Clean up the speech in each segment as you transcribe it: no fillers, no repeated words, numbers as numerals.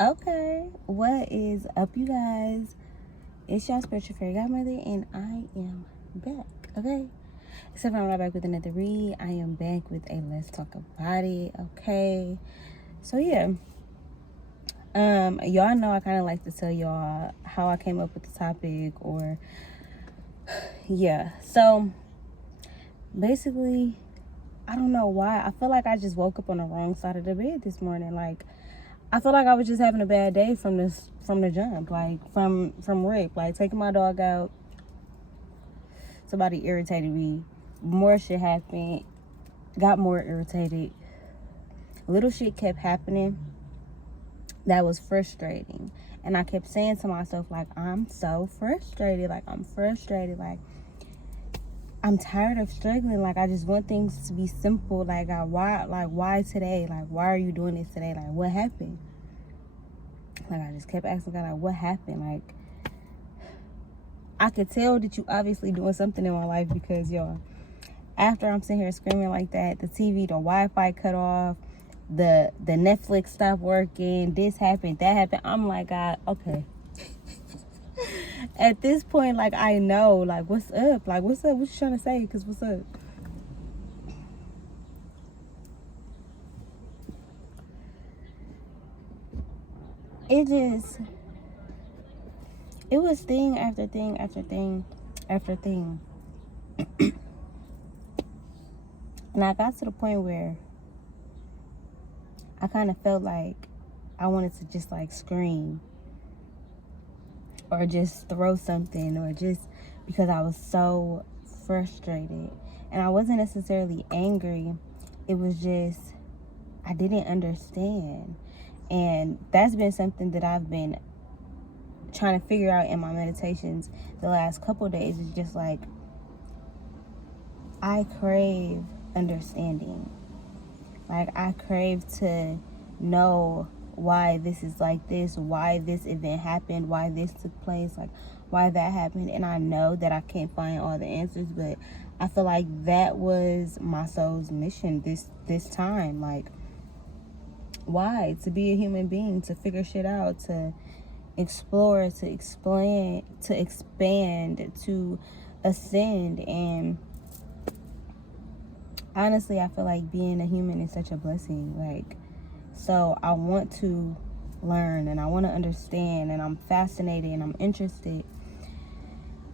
Okay, what is up, you guys? It's your spiritual fairy godmother, and I am back. Okay, except for I'm not back with another read. I am back with a let's talk about it. Okay, so yeah, y'all know I kind of like to tell y'all how I came up with the topic, or yeah. So basically, I don't know why. I feel like I just woke up on the wrong side of the bed this morning. Like, I feel like I was just having a bad day from the jump, like from rip, like taking my dog out. Somebody irritated me. More shit happened. Got more irritated. Little shit kept happening that was frustrating, and I kept saying to myself, like, I'm so frustrated. Like, I'm frustrated. Like, I'm tired of struggling. Like, I just want things to be simple. Like, why today? Like, why are you doing this today? Like, what happened? Like, I just kept asking God, like, what happened? Like, I could tell that you obviously doing something in my life, because, y'all, after I'm sitting here screaming like that, the TV, the Wi-Fi cut off, the Netflix stopped working, this happened, that happened. I'm like, God, okay. At this point, like, I know, like, what's up? Like, what's up? What you trying to say? Because what's up? It was thing after thing after thing after thing. And I got to the point where I kind of felt like I wanted to just, like, scream or just throw something, or just because I was so frustrated. And I wasn't necessarily angry. It was just, I didn't understand. And that's been something that I've been trying to figure out in my meditations the last couple of days. Is just like, I crave understanding. Like, I crave to know why this is like this, why this event happened, why this took place, like, why that happened. And I know that I can't find all the answers, but I feel like that was my soul's mission this time. Like, why? To be a human being, to figure shit out, to explore, to explain, to expand, to ascend. And honestly, I feel like being a human is such a blessing. Like, so I want to learn, and I want to understand, and I'm fascinated, and I'm interested.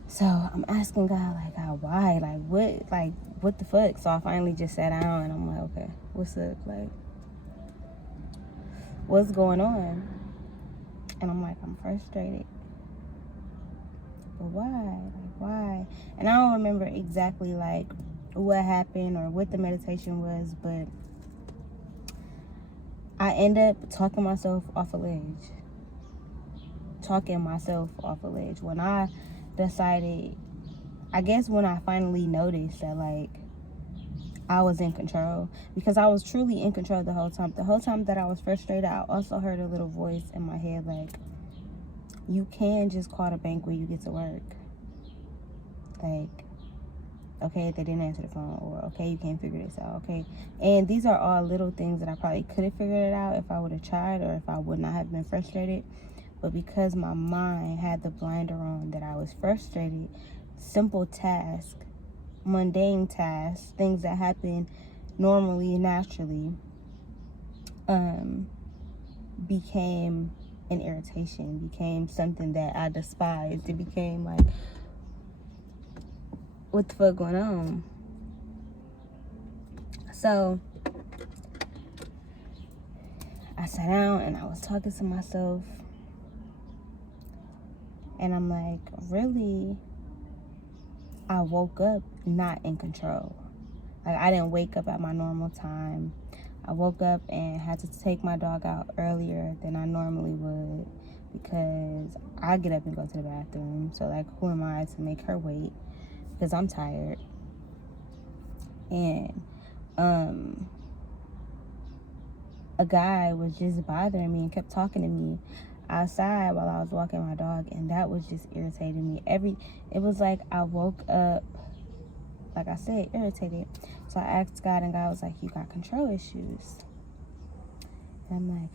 So I'm asking God, like, God, why? Like, what the fuck? So I finally just sat down, and I'm like, okay, what's up? Like, what's going on? And I'm like, I'm frustrated. But why? Like, why? And I don't remember exactly, like, what happened or what the meditation was, but I end up talking myself off a ledge. When I decided, I guess when I finally noticed that, like, I was in control, because I was truly in control the whole time. The whole time that I was frustrated, I also heard a little voice in my head, like, you can just call the bank when you get to work. Like, okay, they didn't answer the phone, or okay, you can't figure this out, okay. And these are all little things that I probably could have figured it out if I would have tried, or if I would not have been frustrated. But because my mind had the blinder on that I was frustrated, simple tasks, mundane tasks, things that happen normally and naturally, became an irritation, became something that I despised. It became like, what the fuck going on? So I sat down and I was talking to myself, and I'm like, really, I woke up not in control. Like, I didn't wake up at my normal time. I woke up and had to take my dog out earlier than I normally would, because I get up and go to the bathroom. So, like, who am I to make her wait? Because I'm tired. And a guy was just bothering me and kept talking to me outside while I was walking my dog, and that was just irritating me. It was like I woke up, like I said, irritated. So I asked God, and God was like, you got control issues. And I'm like,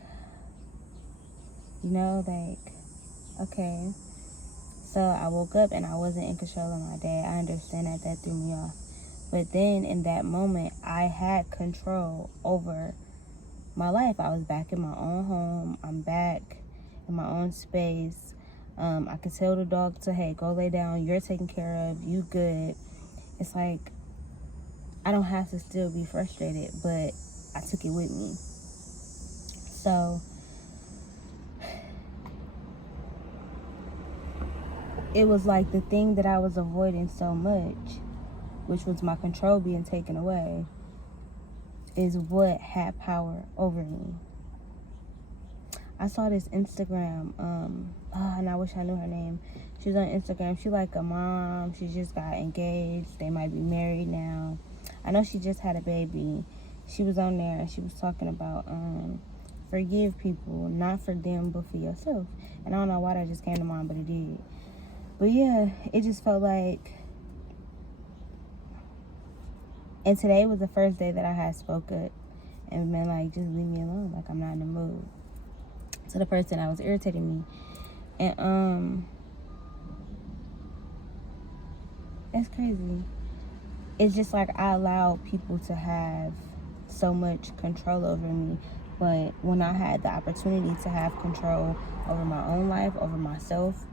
You know, like, okay. So I woke up and I wasn't in control of my day. I understand that that threw me off. But then in that moment, I had control over my life. I was back in my own home. I'm back in my own space. I could tell the dog to, hey, go lay down. You're taken care of. You good. It's like, I don't have to still be frustrated, but I took it with me. So it was like the thing that I was avoiding so much, which was my control being taken away, is what had power over me. I saw this Instagram, and I wish I knew her name. She's on Instagram. She like a mom. She just got engaged. They might be married now. I know she just had a baby. She was on there and she was talking about forgive people, not for them, but for yourself. And I don't know why that just came to mind, but it did. But yeah, it just felt like, and today was the first day that I had spoke up and been like, just leave me alone. Like, I'm not in the mood. To the person that was irritating me. And it's crazy. It's just like I allow people to have so much control over me. But when I had the opportunity to have control over my own life, over myself,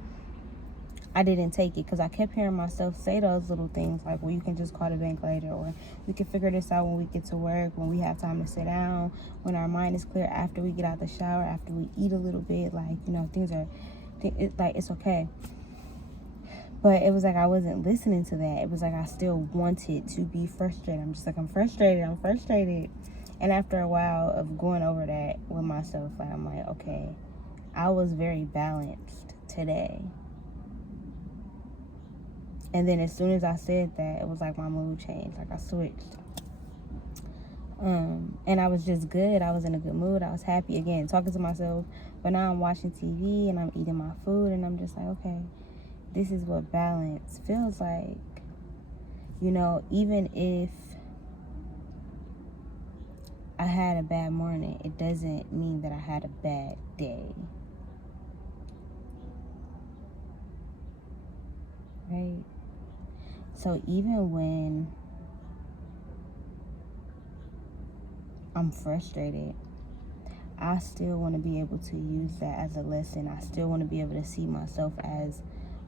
I didn't take it, because I kept hearing myself say those little things like, well, you can just call the bank later, or we can figure this out when we get to work, when we have time to sit down, when our mind is clear, after we get out the shower, after we eat a little bit, like, you know, it's okay. But it was like I wasn't listening to that. It was like I still wanted to be frustrated. I'm just like, I'm frustrated. And after a while of going over that with myself, like, I'm like, okay, I was very balanced today. And then as soon as I said that, it was like my mood changed. Like, I switched. And I was just good. I was in a good mood. I was happy again, talking to myself. But now I'm watching TV and I'm eating my food and I'm just like, okay, this is what balance feels like. You know, even if I had a bad morning, it doesn't mean that I had a bad day. Right? So even when I'm frustrated, I still want to be able to use that as a lesson. I still want to be able to see myself as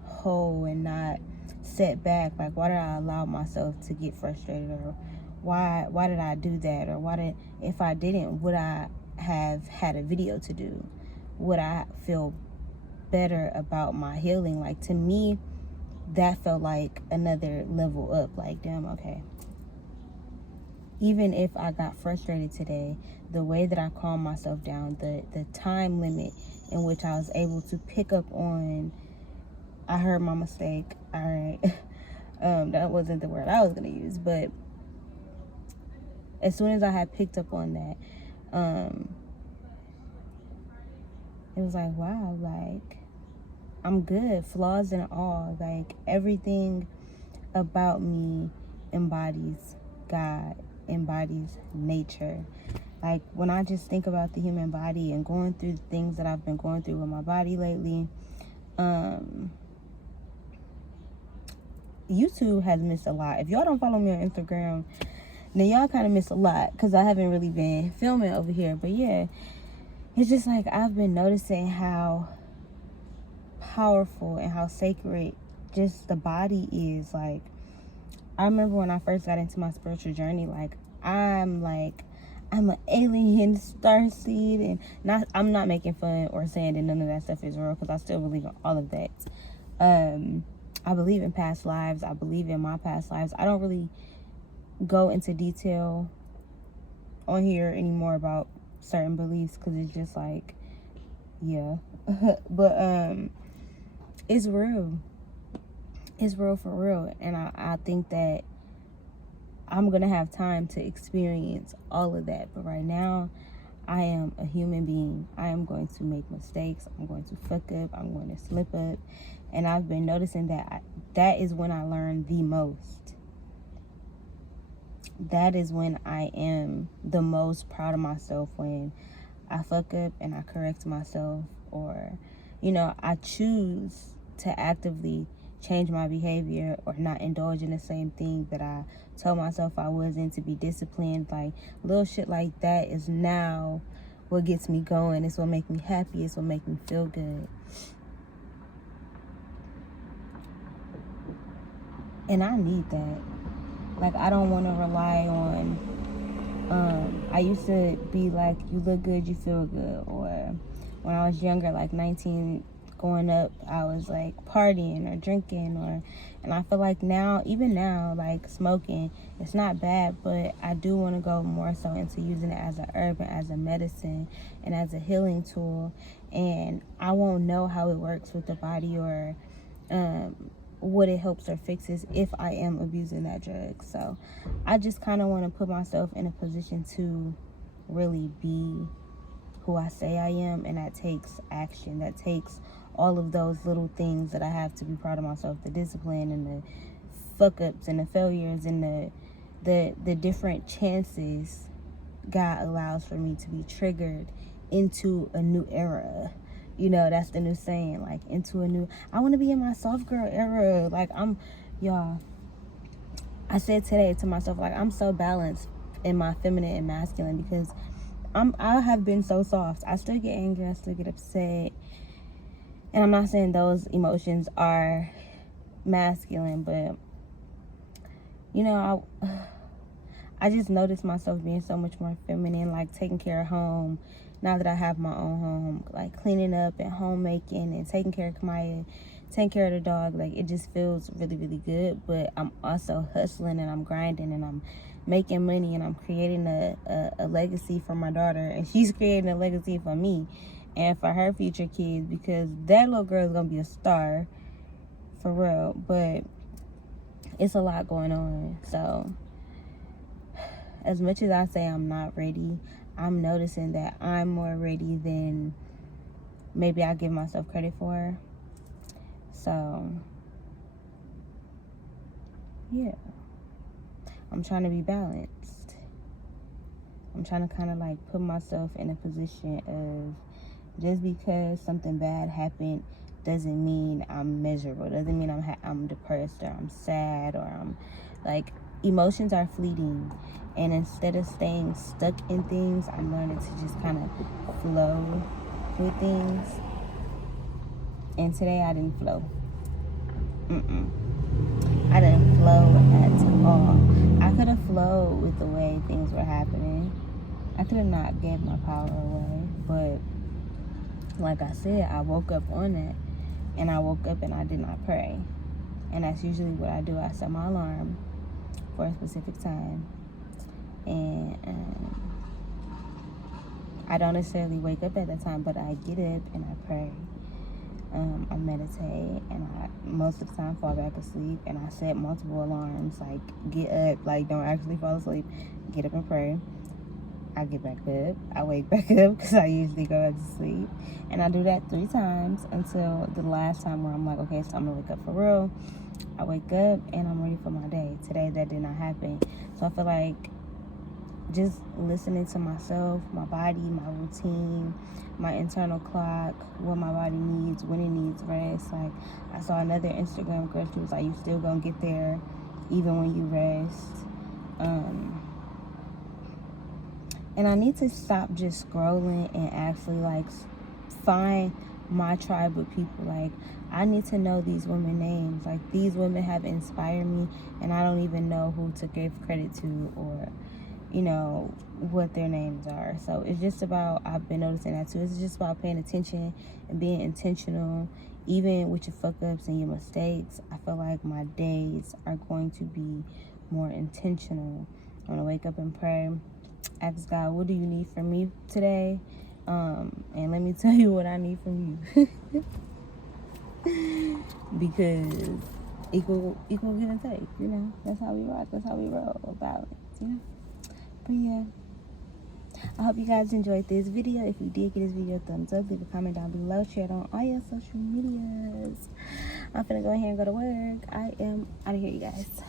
whole and not set back. Like, why did I allow myself to get frustrated? Or why did I do that? Or if I didn't, would I have had a video to do? Would I feel better about my healing? Like, to me, that felt like another level up. Like, damn, okay. Even if I got frustrated today, the way that I calmed myself down, the time limit in which I was able to pick up on, I heard my mistake. All right. That wasn't the word I was going to use. But as soon as I had picked up on that, it was like, wow, like, I'm good. Flaws and all. Like, everything about me embodies God, embodies nature. Like, when I just think about the human body and going through the things that I've been going through with my body lately, YouTube has missed a lot. If y'all don't follow me on Instagram, then y'all kind of miss a lot, because I haven't really been filming over here. But yeah, it's just like I've been noticing how powerful and how sacred just the body is. Like, I remember when I first got into my spiritual journey, like, I'm an alien starseed, and I'm not making fun or saying that none of that stuff is real, because I still believe in all of that. I believe in past lives. I believe in my past lives. I don't really go into detail on here anymore about certain beliefs, because it's just like, yeah. But it's real. It's real for real. And I think that I'm going to have time to experience all of that. But right now, I am a human being. I am going to make mistakes. I'm going to fuck up. I'm going to slip up. And I've been noticing that that is when I learn the most. That is when I am the most proud of myself, when I fuck up and I correct myself, or, you know, I choose to actively change my behavior or not indulge in the same thing that I told myself I wasn't, to be disciplined. Like, little shit like that is now what gets me going. It's what makes me happy. It's what makes me feel good. And I need that. Like, I don't want to rely on, I used to be like, you look good, you feel good. Or when I was younger, like 19, going up, I was like partying or drinking, and I feel like now, even now, like smoking, it's not bad, but I do want to go more so into using it as a herb and as a medicine and as a healing tool. And I won't know how it works with the body, or what it helps or fixes if I am abusing that drug. So I just kind of want to put myself in a position to really be who I say I am, and that takes action. That takes all of those little things that I have to be proud of myself, the discipline and the fuck ups and the failures and the different chances God allows for me to be triggered into a new era. You know, that's the new saying, like, into a new, I want to be in my soft girl era. Like, y'all, I said today to myself, like, I'm so balanced in my feminine and masculine, because I have been so soft. I still get angry, I still get upset, and I'm not saying those emotions are masculine, but, you know, I just noticed myself being so much more feminine, like taking care of home. Now that I have my own home, like cleaning up and homemaking and taking care of Kamaya, taking care of the dog, like it just feels really, really good. But I'm also hustling and I'm grinding and I'm making money and I'm creating a legacy for my daughter, and she's creating a legacy for me and for her future kids, because that little girl is gonna be a star for real. But it's a lot going on. So as much as I say I'm not ready, I'm noticing that I'm more ready than maybe I give myself credit for. So, yeah. I'm trying to be balanced. I'm trying to kind of like put myself in a position of, just because something bad happened doesn't mean I'm miserable. Doesn't mean I'm depressed or I'm sad or I'm like, emotions are fleeting. And instead of staying stuck in things, I'm learning to just kind of flow with things. And today I didn't flow. I didn't flow at all. I could have flowed with the way things were happening. I could have not gave my power away. But like I said, I woke up on it. And I woke up and I did not pray. And that's usually what I do. I set my alarm for a specific time. And I don't necessarily wake up at that time, but I get up and I pray. I meditate, and I most of the time fall back asleep. And I set multiple alarms, like get up, like don't actually fall asleep, get up and pray. I get back up, I wake back up, because I usually go back to sleep. And I do that 3 times until the last time where I'm like, okay, so I'm gonna wake up for real. I wake up and I'm ready for my day. Today that did not happen. So I feel like just listening to myself, my body, my routine, my internal clock, what my body needs, when it needs rest. Like, I saw another Instagram girl, she was like, you still gonna get there even when you rest. And I need to stop just scrolling and actually like find my tribe of people. Like, I need to know these women names. Like, these women have inspired me, and I don't even know who to give credit to, or you know, what their names are. So it's just about, I've been noticing that too, it's just about paying attention and being intentional, even with your fuck ups and your mistakes. I feel like my days are going to be more intentional. I'm gonna wake up and pray, ask God, what do you need from me today? And let me tell you what I need from you. Because equal give and take, you know, that's how we rock, that's how we roll, balance, you know. But yeah, I hope you guys enjoyed this video. If you did, give this video a thumbs up, leave a comment down below, share it on all your social medias. I'm finna go ahead and go to work. I am out of here, you guys.